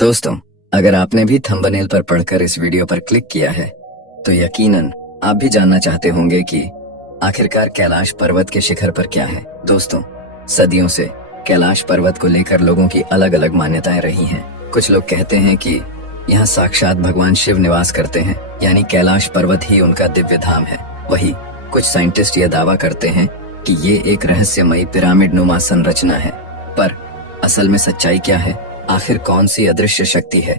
दोस्तों, अगर आपने भी थंबनेल पर पढ़कर इस वीडियो पर क्लिक किया है तो यकीनन आप भी जानना चाहते होंगे कि आखिरकार कैलाश पर्वत के शिखर पर क्या है। दोस्तों, सदियों से कैलाश पर्वत को लेकर लोगों की अलग अलग मान्यताएं रही हैं। कुछ लोग कहते हैं कि यहाँ साक्षात भगवान शिव निवास करते हैं, यानी कैलाश पर्वत ही उनका दिव्य धाम है। वही कुछ साइंटिस्ट यह दावा करते हैं कि ये एक रहस्यमयी पिरामिड नुमा संरचना है। पर असल में सच्चाई क्या है? आखिर कौन सी अदृश्य शक्ति है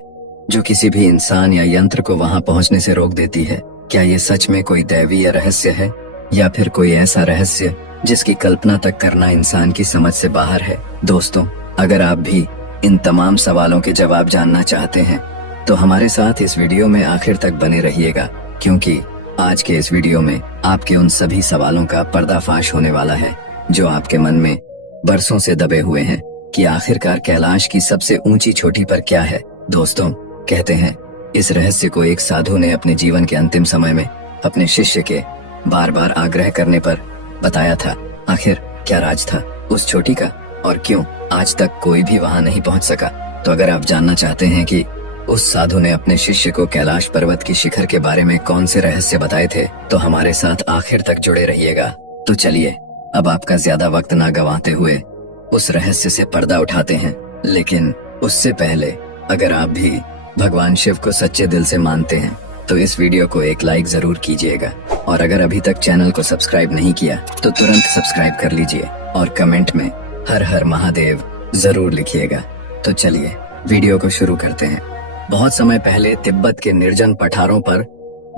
जो किसी भी इंसान या यंत्र को वहां पहुंचने से रोक देती है? क्या ये सच में कोई दैवीय रहस्य है या फिर कोई ऐसा रहस्य जिसकी कल्पना तक करना इंसान की समझ से बाहर है? दोस्तों, अगर आप भी इन तमाम सवालों के जवाब जानना चाहते हैं तो हमारे साथ इस वीडियो में आखिर तक बने रहिएगा, क्योंकि आज के इस वीडियो में आपके उन सभी सवालों का पर्दाफाश होने वाला है जो आपके मन में बरसों से दबे हुए हैं कि आखिरकार कैलाश की सबसे ऊंची चोटी पर क्या है। दोस्तों, कहते हैं इस रहस्य को एक साधु ने अपने जीवन के अंतिम समय में अपने शिष्य के बार बार आग्रह करने पर बताया था। आखिर क्या राज था उस चोटी का और क्यों आज तक कोई भी वहां नहीं पहुंच सका? तो अगर आप जानना चाहते हैं कि उस साधु ने अपने शिष्य को कैलाश पर्वत की शिखर के बारे में कौन से रहस्य बताए थे तो हमारे साथ आखिर तक जुड़े रहिएगा। तो चलिए अब आपका ज्यादा वक्त ना गंवाते हुए उस रहस्य से पर्दा उठाते हैं। लेकिन उससे पहले अगर आप भी भगवान शिव को सच्चे दिल से मानते हैं तो इस वीडियो को एक लाइक जरूर कीजिएगा, और अगर अभी तक चैनल को सब्सक्राइब नहीं किया तो तुरंत सब्सक्राइब कर लीजिए और कमेंट में हर हर महादेव जरूर लिखिएगा। तो चलिए वीडियो को शुरू करते हैं। बहुत समय पहले तिब्बत के निर्जन पठारों पर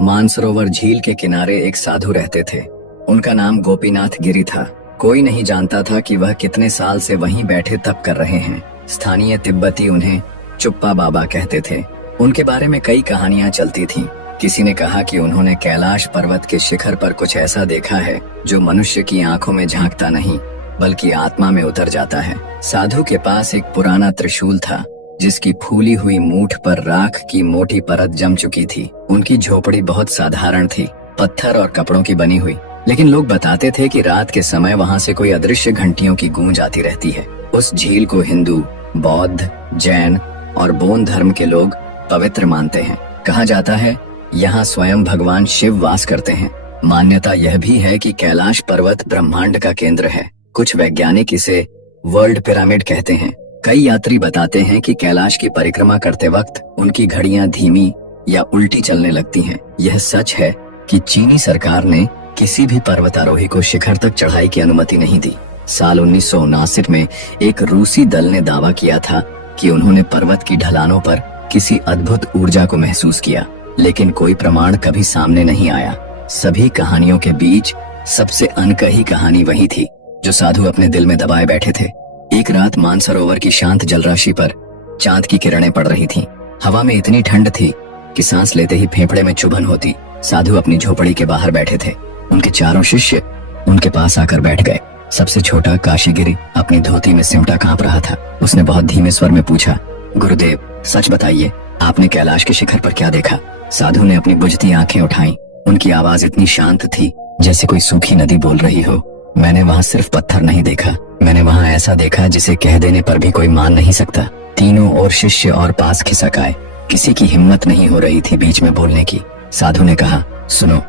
मानसरोवर झील के किनारे एक साधु रहते थे। उनका नाम गोपीनाथ गिरी था। कोई नहीं जानता था कि वह कितने साल से वहीं बैठे तप कर रहे हैं। स्थानीय तिब्बती उन्हें चुप्पा बाबा कहते थे। उनके बारे में कई कहानियां चलती थीं। किसी ने कहा कि उन्होंने कैलाश पर्वत के शिखर पर कुछ ऐसा देखा है जो मनुष्य की आंखों में झांकता नहीं बल्कि आत्मा में उतर जाता है। साधु के पास एक पुराना त्रिशूल था जिसकी फूली हुई मूठ पर राख की मोटी परत जम चुकी थी। उनकी झोपड़ी बहुत साधारण थी, पत्थर और कपड़ों की बनी हुई, लेकिन लोग बताते थे कि रात के समय वहां से कोई अदृश्य घंटियों की गूंज आती रहती है। उस झील को हिंदू, बौद्ध, जैन और बोन धर्म के लोग पवित्र मानते हैं। कहा जाता है यहाँ स्वयं भगवान शिव वास करते हैं। मान्यता यह भी है कि कैलाश पर्वत ब्रह्मांड का केंद्र है। कुछ वैज्ञानिक इसे वर्ल्ड पिरामिड कहते हैं। कई यात्री बताते हैं कि कैलाश की परिक्रमा करते वक्त उनकी घड़ियां धीमी या उल्टी चलने लगती हैं। यह सच है कि चीनी सरकार ने किसी भी पर्वतारोही को शिखर तक चढ़ाई की अनुमति नहीं दी। साल 1959 में एक रूसी दल ने दावा किया था कि उन्होंने पर्वत की ढलानों पर किसी अद्भुत ऊर्जा को महसूस किया, लेकिन कोई प्रमाण कभी सामने नहीं आया। सभी कहानियों के बीच सबसे अनकही कहानी वही थी जो साधु अपने दिल में दबाए बैठे थे। एक रात मानसरोवर की शांत जलराशि पर चांद की किरणें पड़ रही थीं। हवा में इतनी ठंड थी कि सांस लेते ही फेफड़े में चुभन होती। साधु अपनी झोपड़ी के बाहर बैठे थे। उनके चारों शिष्य उनके पास आकर बैठ गए। सबसे छोटा काशीगिरी अपनी धोती में सिमटा कांप रहा था। उसने बहुत धीमे स्वर में पूछा, गुरुदेव, सच बताइए, आपने कैलाश के शिखर पर क्या देखा? साधु ने अपनी बुझती आंखें उठाई। उनकी आवाज इतनी शांत थी जैसे कोई सूखी नदी बोल रही हो। मैंने वहाँ सिर्फ पत्थर नहीं देखा, मैंने वहाँ ऐसा देखा जिसे कह देने पर भी कोई मान नहीं सकता। तीनों और शिष्य और पास खिसक आए। किसी की हिम्मत नहीं हो रही थी बीच में बोलने की। साधु ने कहा, सुनो,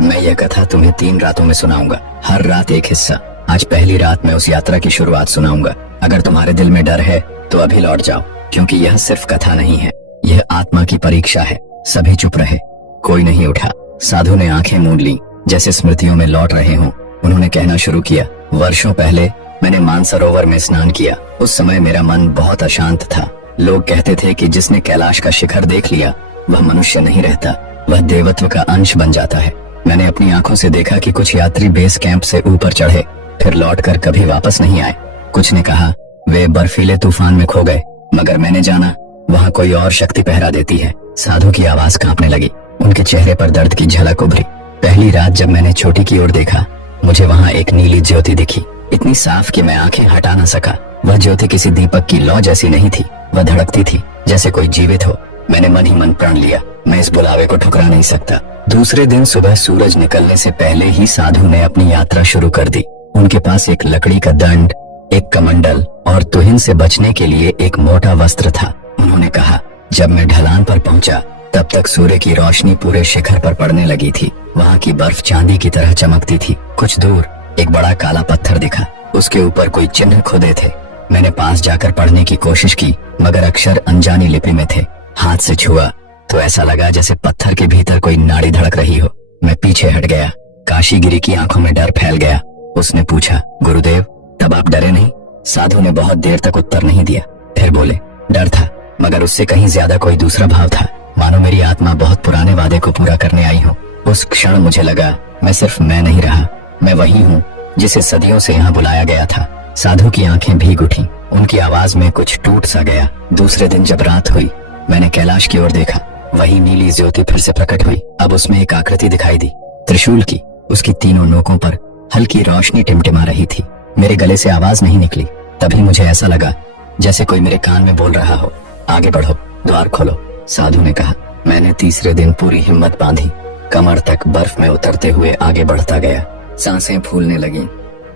मैं यह कथा तुम्हें 3 रातों में सुनाऊंगा, हर रात एक हिस्सा। आज पहली रात में उस यात्रा की शुरुआत सुनाऊंगा। अगर तुम्हारे दिल में डर है तो अभी लौट जाओ, क्योंकि यह सिर्फ कथा नहीं है, यह आत्मा की परीक्षा है। सभी चुप रहे, कोई नहीं उठा। साधु ने आंखें मूंद ली जैसे स्मृतियों में लौट रहे हों। उन्होंने कहना शुरू किया, वर्षों पहले मैंने मानसरोवर में स्नान किया। उस समय मेरा मन बहुत अशांत था। लोग कहते थे कि जिसने कैलाश का शिखर देख लिया वह मनुष्य नहीं रहता, वह देवत्व का अंश बन जाता है। मैंने अपनी आंखों से देखा कि कुछ यात्री बेस कैंप से ऊपर चढ़े फिर लौटकर कभी वापस नहीं आए। कुछ ने कहा वे बर्फीले तूफान में खो गए, मगर मैंने जाना वहाँ कोई और शक्ति पहरा देती है। साधु की आवाज कांपने लगी। उनके चेहरे पर दर्द की झलक उभरी। पहली रात जब मैंने चोटी की ओर देखा, मुझे वहाँ एक नीली ज्योति दिखी, इतनी साफ कि मैं आंखें हटा न सका। वह ज्योति किसी दीपक की लौ जैसी नहीं थी, वह धड़कती थी जैसे कोई जीवित हो। मैंने मन ही मन प्रण लिया, मैं इस बुलावे को ठुकरा नहीं सकता। दूसरे दिन सुबह सूरज निकलने से पहले ही साधु ने अपनी यात्रा शुरू कर दी। उनके पास एक लकड़ी का दंड, एक कमंडल और तुहिन से बचने के लिए एक मोटा वस्त्र था। उन्होंने कहा, जब मैं ढलान पर पहुंचा तब तक सूर्य की रोशनी पूरे शिखर पर पड़ने लगी थी। वहाँ की बर्फ चांदी की तरह चमकती थी। कुछ दूर एक बड़ा काला पत्थर दिखा, उसके ऊपर कोई चिन्ह खुदे थे। मैंने पास जाकर पढ़ने की कोशिश की मगर अक्षर अनजानी लिपि में थे। हाथ से छुआ तो ऐसा लगा जैसे पत्थर के भीतर कोई नाड़ी धड़क रही हो। मैं पीछे हट गया। काशीगिरी की आंखों में डर फैल गया। उसने पूछा, गुरुदेव तब आप डरे नहीं? साधु ने बहुत देर तक उत्तर नहीं दिया, फिर बोले, डर था मगर उससे कहीं ज्यादा कोई दूसरा भाव था, मानो मेरी आत्मा बहुत पुराने वादे को पूरा करने आई हो। उस क्षण मुझे लगा मैं सिर्फ मैं नहीं रहा, मैं वही हूँ जिसे सदियों से यहाँ बुलाया गया था। साधु की आंखें भीग उठी, उनकी आवाज में कुछ टूट सा गया। दूसरे दिन जब रात हुई मैंने कैलाश की ओर देखा। वही नीली ज्योति फिर से प्रकट हुई। अब उसमें एक आकृति दिखाई दी, त्रिशूल की। उसकी तीनों नोकों पर हल्की रोशनी टिमटिमा रही थी। मेरे गले से आवाज नहीं निकली। तभी मुझे ऐसा लगा जैसे कोई मेरे कान में बोल रहा हो, आगे बढ़ो, द्वार खोलो। साधु ने कहा। मैंने तीसरे दिन पूरी हिम्मत बांधी, कमर तक बर्फ में उतरते हुए आगे बढ़ता गया। सांसें फूलने लगीं,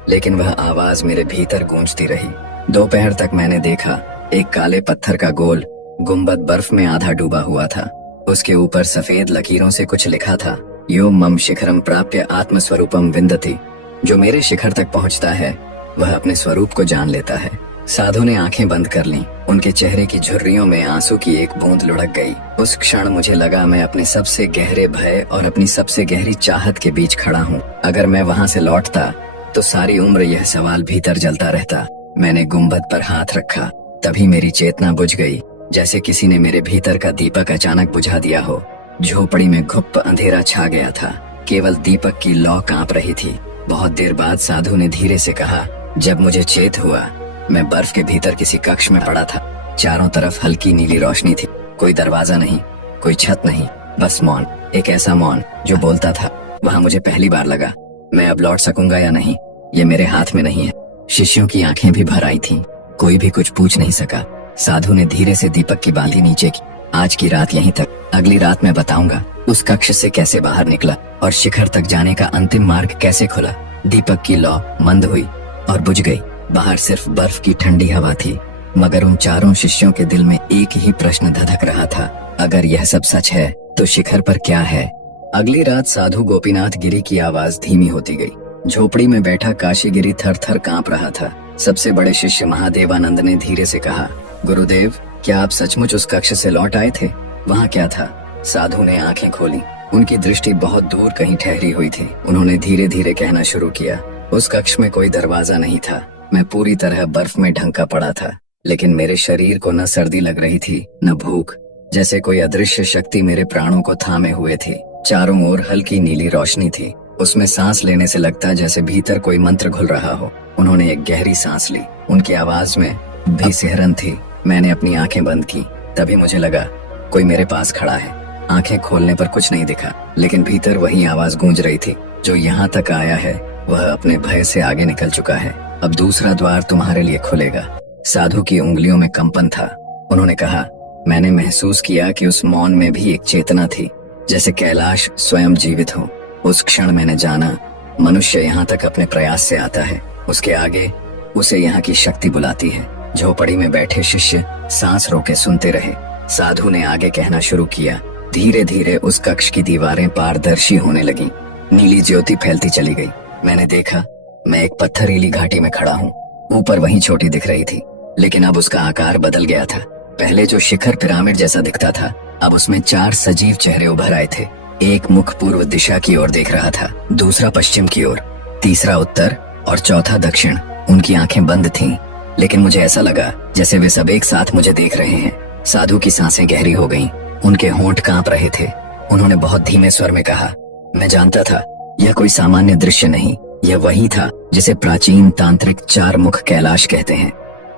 लेकिन वह आवाज मेरे भीतर गूंजती रही। दोपहर तक मैंने देखा एक काले पत्थर का गोल गुंबद बर्फ में आधा डूबा हुआ था। उसके ऊपर सफेद लकीरों से कुछ लिखा था, यो मम शिखरम प्राप्य आत्मस्वरूपम विन्दति। जो मेरे शिखर तक पहुंचता है वह अपने स्वरूप को जान लेता है। साधु ने आंखें बंद कर लीं। उनके चेहरे की झुर्रियों में आंसू की एक बूंद लुढ़क गई। उस क्षण मुझे लगा मैं अपने सबसे गहरे भय और अपनी सबसे गहरी चाहत के बीच खड़ा हूँ। अगर मैं वहाँ से लौटता तो सारी उम्र यह सवाल भीतर जलता रहता। मैंने गुंबद पर हाथ रखा, तभी मेरी चेतना बुझ गई, जैसे किसी ने मेरे भीतर का दीपक अचानक बुझा दिया हो। झोपड़ी में घुप्प अंधेरा छा गया था, केवल दीपक की लौ कांप रही थी। बहुत देर बाद साधु ने धीरे से कहा, जब मुझे चेत हुआ मैं बर्फ के भीतर किसी कक्ष में पड़ा था। चारों तरफ हल्की नीली रोशनी थी, कोई दरवाजा नहीं, कोई छत नहीं, बस मौन। एक ऐसा मौन जो बोलता था। वहाँ मुझे पहली बार लगा मैं अब लौट सकूंगा या नहीं ये मेरे हाथ में नहीं है। शिष्यों की आंखें भी भर आई थीं, कोई भी कुछ पूछ नहीं सका। साधु ने धीरे से दीपक की बांधी नीचे की। आज की रात यहीं तक, अगली रात मैं बताऊंगा उस कक्ष से कैसे बाहर निकला और शिखर तक जाने का अंतिम मार्ग कैसे खुला। दीपक की लौ मंद हुई और बुझ गई। बाहर सिर्फ बर्फ की ठंडी हवा थी, मगर उन चारों शिष्यों के दिल में एक ही प्रश्न धधक रहा था, अगर यह सब सच है तो शिखर पर क्या है। अगली रात साधु गोपीनाथ गिरी की आवाज धीमी होती गई। झोपड़ी में बैठा काशीगिरी थर थर कांप रहा था। सबसे बड़े शिष्य महादेवानंद ने धीरे से कहा, गुरुदेव क्या आप सचमुच उस कक्ष से लौट आए थे? वहाँ क्या था? साधु ने आंखें खोली। उनकी दृष्टि बहुत दूर कहीं ठहरी हुई थी। उन्होंने धीरे धीरे कहना शुरू किया, उस कक्ष में कोई दरवाजा नहीं था। मैं पूरी तरह बर्फ में ढंका पड़ा था, लेकिन मेरे शरीर को न सर्दी लग रही थी न भूख। जैसे कोई अदृश्य शक्ति मेरे प्राणों को थामे हुए थी। चारों ओर हल्की नीली रोशनी थी, उसमें सांस लेने से लगता जैसे भीतर कोई मंत्र घुल रहा हो। उन्होंने एक गहरी सांस ली, उनकी आवाज में भी सिहरन थी। मैंने अपनी आंखें बंद की, तभी मुझे लगा कोई मेरे पास खड़ा है। आंखें खोलने पर कुछ नहीं दिखा, लेकिन भीतर वही आवाज गूंज रही थी, जो यहाँ तक आया है वह अपने भय से आगे निकल चुका है। अब दूसरा द्वार तुम्हारे लिए खुलेगा। साधु की उंगलियों में कंपन था। उन्होंने कहा, मैंने महसूस किया कि उस मौन में भी एक चेतना थी, जैसे कैलाश स्वयं जीवित हो। उस क्षण मैंने जाना मनुष्य यहाँ तक अपने प्रयास से आता है, उसके आगे उसे यहाँ की शक्ति बुलाती है। झोपड़ी में बैठे शिष्य सांस रोके सुनते रहे। साधु ने आगे कहना शुरू किया। धीरे धीरे उस कक्ष की दीवारें पारदर्शी होने लगीं, नीली ज्योति फैलती चली गई। मैंने देखा मैं एक पत्थरीली घाटी में खड़ा हूँ। ऊपर वही छोटी दिख रही थी, लेकिन अब उसका आकार बदल गया था। पहले जो शिखर पिरामिड जैसा दिखता था, अब उसमें 4 सजीव चेहरे उभर आए थे। एक मुख पूर्व दिशा की ओर देख रहा था, दूसरा पश्चिम की ओर, तीसरा उत्तर और चौथा दक्षिण। उनकी आंखें बंद थीं, लेकिन मुझे ऐसा लगा जैसे वे सब एक साथ मुझे देख रहे हैं। साधु की सांसें गहरी हो गईं, उनके होंठ कांप रहे थे। उन्होंने बहुत धीमे स्वर में कहा, मैं जानता था यह कोई सामान्य दृश्य नहीं, यह वही था जिसे प्राचीन तांत्रिक 4 मुख कैलाश कहते हैं,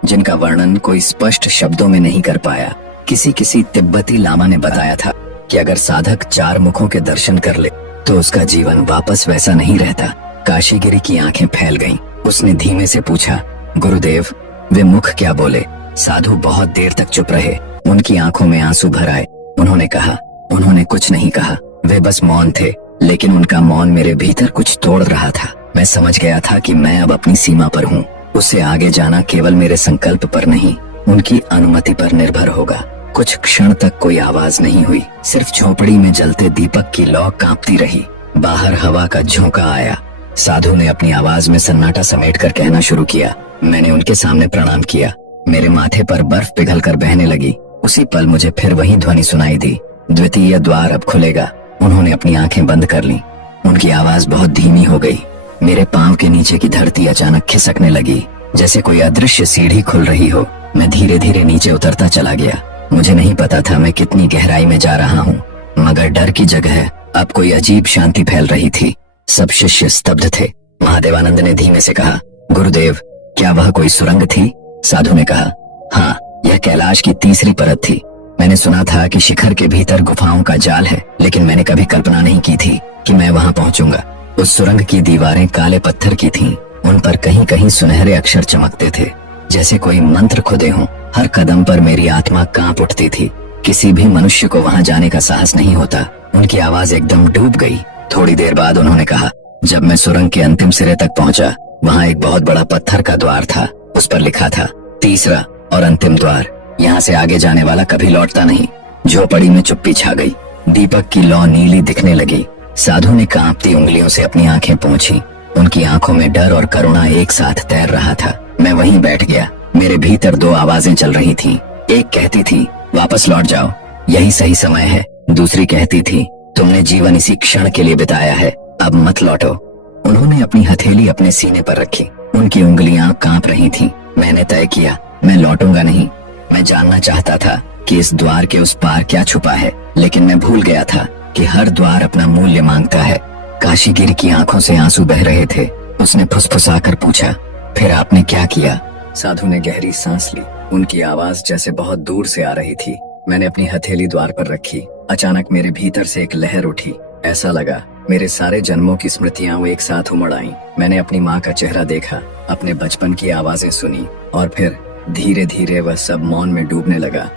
जिनका वर्णन कोई स्पष्ट शब्दों में नहीं कर पाया। किसी तिब्बती लामा ने बताया था कि अगर साधक 4 मुखों के दर्शन कर ले तो उसका जीवन वापस वैसा नहीं रहता। काशीगिरी की आंखें फैल गईं। उसने धीमे से पूछा, गुरुदेव वे मुख क्या बोले? साधु बहुत देर तक चुप रहे, उनकी आंखों में आंसू भर आए। उन्होंने कहा, उन्होंने कुछ नहीं कहा, वे बस मौन थे, लेकिन उनका मौन मेरे भीतर कुछ तोड़ रहा था। मैं समझ गया था कि मैं अब अपनी सीमा पर हूँ। उससे आगे जाना केवल मेरे संकल्प पर नहीं, उनकी अनुमति पर निर्भर होगा। कुछ क्षण तक कोई आवाज नहीं हुई, सिर्फ झोपड़ी में जलते दीपक की लौ कांपती रही। बाहर हवा का झोंका आया। साधु ने अपनी आवाज में सन्नाटा समेटकर कहना शुरू किया। मैंने उनके सामने प्रणाम किया। मेरे माथे पर बर्फ पिघलकर बहने लगी। उसी पल मुझे फिर वही ध्वनि सुनाई दी, द्वितीय द्वार अब खुलेगा। उन्होंने अपनी आंखें बंद कर लीं। उनकी आवाज बहुत धीमी हो गई। मेरे पांव के नीचे की धरती अचानक खिसकने लगी, जैसे कोई अदृश्य सीढ़ी खुल रही हो। मैं धीरे धीरे नीचे उतरता चला गया। मुझे नहीं पता था मैं कितनी गहराई में जा रहा हूँ, मगर डर की जगह अब कोई अजीब शांति फैल रही थी। सब शिष्य स्तब्ध थे। महादेवानंद ने धीमे से कहा, गुरुदेव, क्या वह कोई सुरंग थी? साधु ने कहा, हाँ, यह कैलाश की तीसरी परत थी। मैंने सुना था कि शिखर के भीतर गुफाओं का जाल है, लेकिन मैंने कभी कल्पना नहीं की थी कि मैं वहां पहुंचूंगा। उस सुरंग की दीवारें काले पत्थर की थीं। उन पर कहीं कहीं सुनहरे अक्षर चमकते थे, जैसे कोई मंत्र खुदे हों। हर कदम पर मेरी आत्मा कांप उठती थी। किसी भी मनुष्य को वहां जाने का साहस नहीं होता। उनकी आवाज एकदम डूब गई। थोड़ी देर बाद उन्होंने कहा, जब मैं सुरंग के अंतिम सिरे तक पहुंचा, वहां एक बहुत बड़ा पत्थर का द्वार था। उस पर लिखा था, तीसरा और अंतिम द्वार। यहाँ से आगे जाने वाला कभी लौटता नहीं। झोपड़ी में चुप्पी छा गई। दीपक की लौ नीली दिखने लगी। साधु ने कांपती उंगलियों से अपनी आंखें पोंछी। उनकी आंखों में डर और करुणा एक साथ तैर रहा था। मैं वहीं बैठ गया। मेरे भीतर दो आवाजें चल रही थीं। एक कहती थी, वापस लौट जाओ, यही सही समय है। दूसरी कहती थी, तुमने जीवन इसी क्षण के लिए बिताया है, अब मत लौटो। उन्होंने अपनी हथेली अपने सीने पर रखी। उनकी उंगलियां कांप रही थीं। मैंने तय किया, मैं लौटूंगा नहीं। मैं जानना चाहता था कि इस द्वार के उस पार क्या छुपा है, लेकिन मैं भूल गया था कि हर द्वार अपना मूल्य मांगता है। काशीगिर की आंखों से आंसू बह रहे थे। उसने फुसफुसाकर पूछा, फिर आपने क्या किया? साधु ने गहरी सांस ली। उनकी आवाज जैसे बहुत दूर से आ रही थी। मैंने अपनी हथेली द्वार पर रखी। अचानक मेरे भीतर से एक लहर उठी। ऐसा लगा मेरे सारे जन्मों की स्मृतियां वो एक साथ उमड़ आईं। मैंने अपनी माँ का चेहरा देखा, अपने बचपन की आवाजें सुनी, और फिर धीरे धीरे वह सब मौन में डूबने लगा।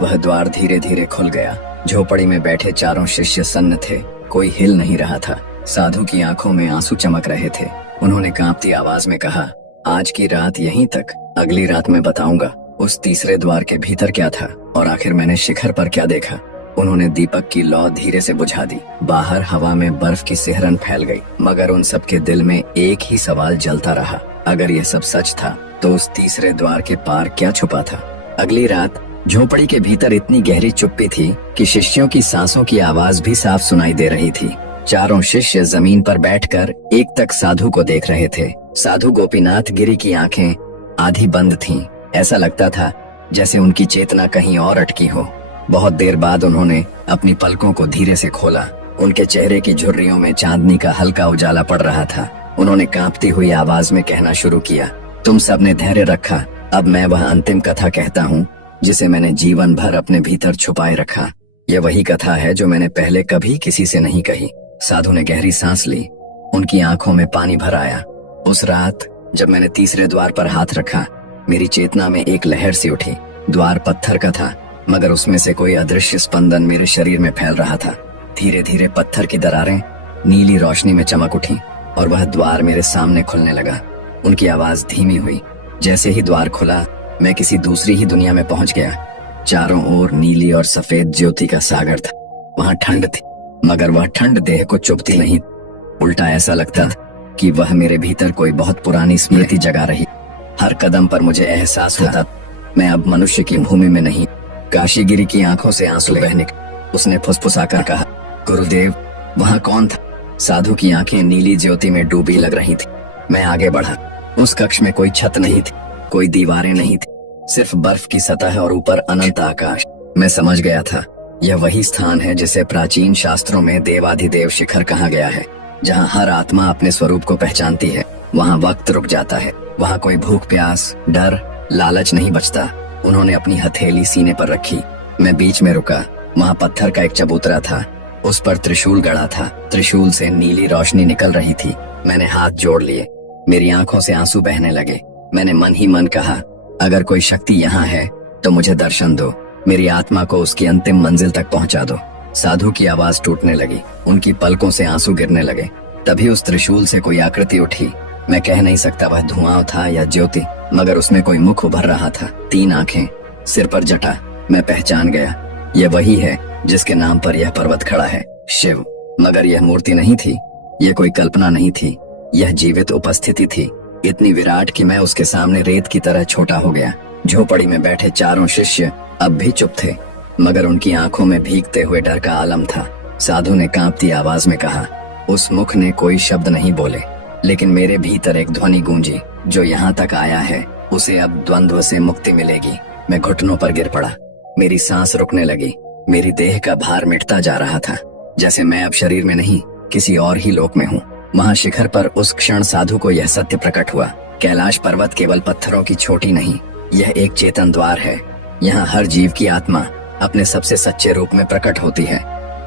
वह द्वार धीरे धीरे खुल गया। झोपड़ी में बैठे चारों शिष्य सन्न थे। कोई हिल नहीं रहा था। साधु की आंखों में आंसू चमक रहे थे। उन्होंने कांपती आवाज में कहा, आज की रात यहीं तक, अगली रात मैं बताऊंगा उस तीसरे द्वार के भीतर क्या था और आखिर मैंने शिखर पर क्या देखा। उन्होंने दीपक की लौ धीरे से बुझा दी। बाहर हवा में बर्फ की सिहरन फैल गई, मगर उन सबके दिल में एक ही सवाल जलता रहा, अगर यह सब सच था तो उस तीसरे द्वार के पार क्या छुपा था। अगली रात झोपड़ी के भीतर इतनी गहरी चुप्पी थी कि शिष्यों की सांसों की आवाज भी साफ सुनाई दे रही थी। चारों शिष्य जमीन पर बैठकर एक तक साधु को देख रहे थे। साधु गोपीनाथ गिरी की आंखें आधी बंद थीं। ऐसा लगता था जैसे उनकी चेतना कहीं और अटकी हो। बहुत देर बाद उन्होंने अपनी पलकों को धीरे से खोला। उनके चेहरे की झुर्रियों में चांदनी का हल्का उजाला पड़ रहा था। उन्होंने कांपती हुई आवाज में कहना शुरू किया, तुम सबने धैर्य रखा, अब मैं वह अंतिम कथा कहता हूँ जिसे मैंने जीवन भर अपने भीतर छुपाए रखा। यह वही कथा है जो मैंने पहले कभी किसी से नहीं कही। साधु ने गहरी सांस ली। उनकी आंखों में पानी भर आया। उस रात जब मैंने तीसरे द्वार पर हाथ रखा, मेरी चेतना में एक लहर सी उठी। द्वार पत्थर का था, मगर उसमें से कोई अदृश्य स्पंदन मेरे शरीर में फैल रहा था। धीरे धीरे पत्थर की दरारें नीली रोशनी में चमक उठी और वह द्वार मेरे सामने खुलने लगा। उनकी आवाज धीमी हुई। जैसे ही द्वार खुला, मैं किसी दूसरी ही दुनिया में पहुंच गया। चारों ओर नीली और सफेद ज्योति का सागर था। वहां ठंड थी, मगर वह ठंड देह को चुभती नहीं, उल्टा ऐसा लगता था कि वह मेरे भीतर कोई बहुत पुरानी स्मृति जगा रही। हर कदम पर मुझे एहसास होता मैं अब मनुष्य की भूमि में नहीं। काशीगिरी की आंखों से आंसू बहने। उसने फुसफुसाकर कहा, गुरुदेव, वहां कौन था? साधु की आंखें नीली ज्योति में डूबी लग रही थी। मैं आगे बढ़ा। उस कक्ष में कोई छत नहीं थी, कोई दीवारें नहीं थी, सिर्फ बर्फ की सतह और ऊपर अनंत आकाश। मैं समझ गया था यह वही स्थान है जिसे प्राचीन शास्त्रों में देवाधिदेव शिखर कहा गया है। जहाँ हर आत्मा अपने स्वरूप को पहचानती है, वहाँ वक्त रुक जाता है। वहाँ कोई भूख प्यास डर लालच नहीं बचता। उन्होंने अपनी हथेली सीने पर रखी। मैं बीच में रुका। वहाँ पत्थर का एक चबूतरा था। उस पर त्रिशूल गड़ा था। त्रिशूल से नीली रोशनी निकल रही थी। मैंने हाथ जोड़ लिए। मेरी आंखों से आंसू बहने लगे। मैंने मन ही मन कहा, अगर कोई शक्ति यहाँ है तो मुझे दर्शन दो, मेरी आत्मा को उसकी अंतिम मंजिल तक पहुँचा दो। साधु की आवाज टूटने लगी। उनकी पलकों से आंसू गिरने लगे। तभी उस त्रिशूल से कोई आकृति उठी। मैं कह नहीं सकता वह धुआं था या ज्योति, मगर उसमें कोई मुख उभर रहा था। 3 आंखें, सिर पर जटा, मैं पहचान गया, यह वही है जिसके नाम पर यह पर्वत खड़ा है, शिव। मगर यह मूर्ति नहीं थी, यह कोई कल्पना नहीं थी, यह जीवित उपस्थिति थी, इतनी विराट कि मैं उसके सामने रेत की तरह छोटा हो गया। झोपड़ी में बैठे चारों शिष्य अब भी चुप थे, मगर उनकी आंखों में भीगते हुए डर का आलम था। साधु ने कांपती आवाज में कहा। उस मुख ने कोई शब्द नहीं बोले, लेकिन मेरे भीतर एक ध्वनि गूंजी, जो यहाँ तक आया है उसे अब द्वंद्व से मुक्ति मिलेगी। मैं घुटनों पर गिर पड़ा, मेरी सांस रुकने लगी, मेरी देह का भार मिटता जा रहा था, जैसे मैं अब शरीर में नहीं किसी और ही लोक में हूँ। महाशिखर पर उस क्षण साधु को यह सत्य प्रकट हुआ, कैलाश पर्वत केवल पत्थरों की चोटी नहीं, यह एक चेतन द्वार है। यहाँ हर जीव की आत्मा अपने सबसे सच्चे रूप में प्रकट होती है।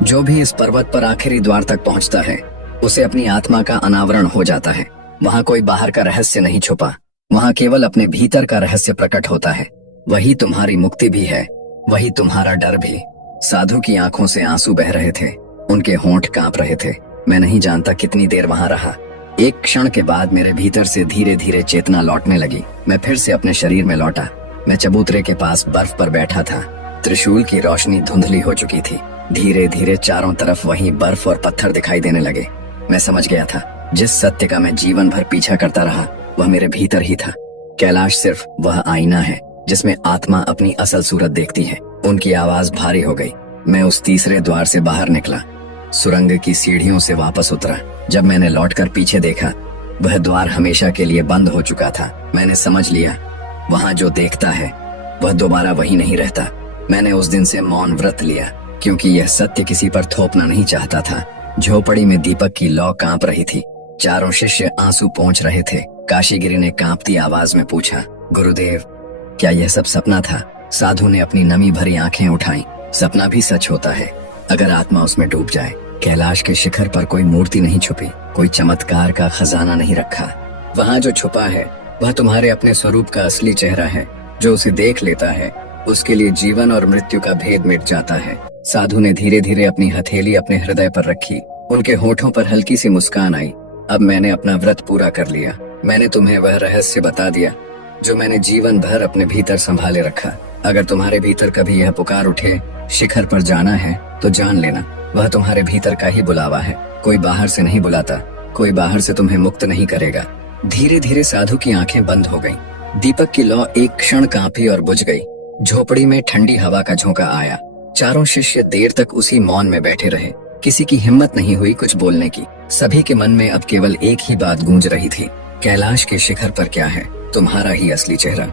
जो भी इस पर्वत पर आखिरी द्वार तक पहुँचता है उसे अपनी आत्मा का अनावरण हो जाता है। वहाँ कोई बाहर का रहस्य नहीं छुपा, वहाँ केवल अपने भीतर का रहस्य प्रकट होता है। वही तुम्हारी मुक्ति भी है, वही तुम्हारा डर भी। साधु की आंखों से आंसू बह रहे थे, उनके होंठ कांप रहे थे। मैं नहीं जानता कितनी देर वहां रहा। एक क्षण के बाद मेरे भीतर से धीरे धीरे चेतना लौटने लगी। मैं फिर से अपने शरीर में लौटा। मैं चबूतरे के पास बर्फ पर बैठा था। त्रिशूल की रोशनी धुंधली हो चुकी थी। धीरे धीरे चारों तरफ वही बर्फ और पत्थर दिखाई देने लगे। मैं समझ गया था, जिस सत्य का मैं जीवन भर पीछा करता रहा वह मेरे भीतर ही था। कैलाश सिर्फ वह आईना है जिसमें आत्मा अपनी असल सूरत देखती है। उनकी आवाज भारी हो गई। मैं उस तीसरे द्वार से बाहर निकला, सुरंग की सीढ़ियों से वापस उतरा। जब मैंने लौटकर पीछे देखा, वह द्वार हमेशा के लिए बंद हो चुका था। मैंने समझ लिया, वहां जो देखता है वह दोबारा वही नहीं रहता। मैंने उस दिन से मौन व्रत लिया, क्योंकि यह सत्य किसी पर थोपना नहीं चाहता था। झोपड़ी में दीपक की लौ कांप रही थी। चारों शिष्य आंसू पोंछ रहे थे। काशीगिरी ने कांपती आवाज में पूछा, गुरुदेव, क्या यह सब सपना था? साधु ने अपनी नमी भरी आंखें उठाई। सपना भी सच होता है अगर आत्मा उसमें डूब जाए। कैलाश के शिखर पर कोई मूर्ति नहीं छुपी, कोई चमत्कार का खजाना नहीं रखा। वहाँ जो छुपा है वह तुम्हारे अपने स्वरूप का असली चेहरा है। जो उसे देख लेता है उसके लिए जीवन और मृत्यु का भेद मिट जाता है। साधु ने धीरे धीरे अपनी हथेली अपने हृदय पर रखी। उनके होठों पर हल्की सी मुस्कान आई। अब मैंने अपना व्रत पूरा कर लिया। मैंने तुम्हें वह रहस्य बता दिया जो मैंने जीवन भर अपने भीतर संभाले रखा। अगर तुम्हारे भीतर कभी यह पुकार उठे, शिखर पर जाना है, तो जान लेना वह तुम्हारे भीतर का ही बुलावा है। कोई बाहर से नहीं बुलाता, कोई बाहर से तुम्हें मुक्त नहीं करेगा। धीरे धीरे साधु की आंखें बंद हो गईं। दीपक की लौ एक क्षण कांपी और बुझ गई। झोपड़ी में ठंडी हवा का झोंका आया। चारों शिष्य देर तक उसी मौन में बैठे रहे। किसी की हिम्मत नहीं हुई कुछ बोलने की। सभी के मन में अब केवल एक ही बात गूंज रही थी, कैलाश के शिखर पर क्या है तुम्हारा ही असली चेहरा।